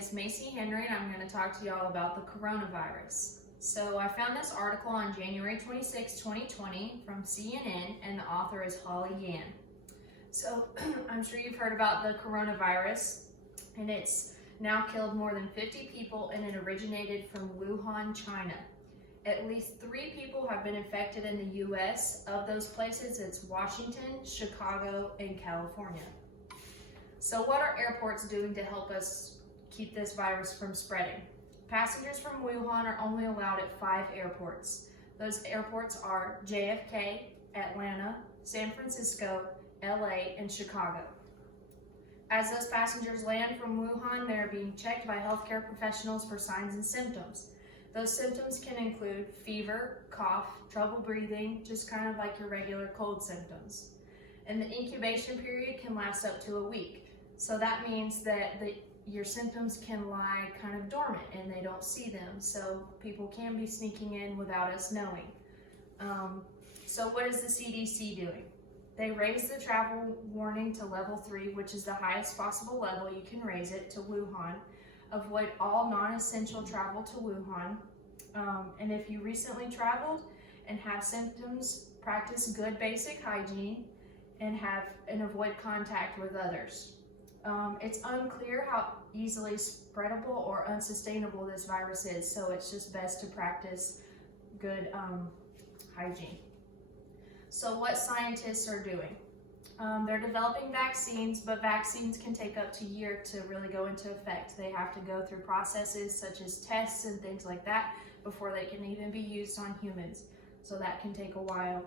is Macy Henry, and I'm going to talk to y'all about the coronavirus. So I found this article on January 26, 2020 from CNN, and the author is Holly Yan. So I'm sure you've heard about the coronavirus, and it's now killed more than 50 people, and it originated from Wuhan, China. At least 3 people have been infected in the US. Of those places, it's Washington, Chicago, and California. So what are airports doing to help us keep this virus from spreading? Passengers from Wuhan are only allowed at 5 airports. Those airports are JFK, Atlanta, San Francisco, LA, and Chicago. As those passengers land from Wuhan, they're being checked by healthcare professionals for signs and symptoms. Those symptoms can include fever, cough, trouble breathing, just kind of like your regular cold symptoms. And the incubation period can last up to a week. So that means that your symptoms can lie kind of dormant and they don't see them. So people can be sneaking in without us knowing. So what is the CDC doing? They raised the travel warning to level 3, which is the highest possible level you can raise it, to Wuhan. Avoid all non-essential travel to Wuhan. And if you recently traveled and have symptoms, practice good basic hygiene and avoid contact with others. It's unclear how easily spreadable or unsustainable this virus is, so it's just best to practice good hygiene. So what scientists are doing? They're developing vaccines, but vaccines can take up to a year to really go into effect. They have to go through processes such as tests and things like that before they can even be used on humans. So that can take a while.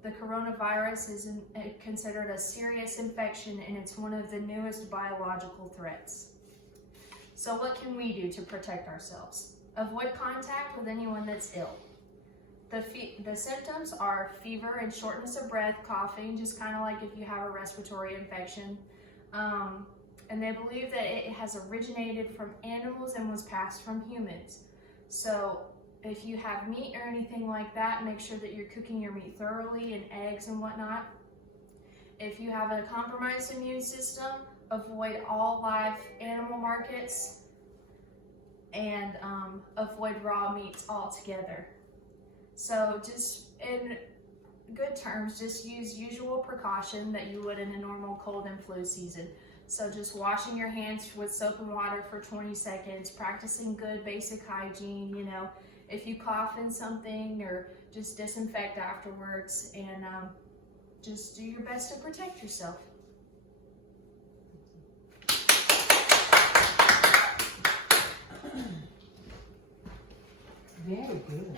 The coronavirus is considered a serious infection, and it's one of the newest biological threats. So what can we do to protect ourselves? Avoid contact with anyone that's ill. The symptoms are fever and shortness of breath, coughing, just kind of like if you have a respiratory infection. And they believe that it has originated from animals and was passed from humans. So if you have meat or anything like that, make sure that you're cooking your meat thoroughly, and eggs and whatnot. If you have a compromised immune system, avoid all live animal markets and avoid raw meats altogether. So just in good terms, just use usual precaution that you would in a normal cold and flu season. So just washing your hands with soap and water for 20 seconds, practicing good basic hygiene, if you cough in something, or just disinfect afterwards, and just do your best to protect yourself. Very good.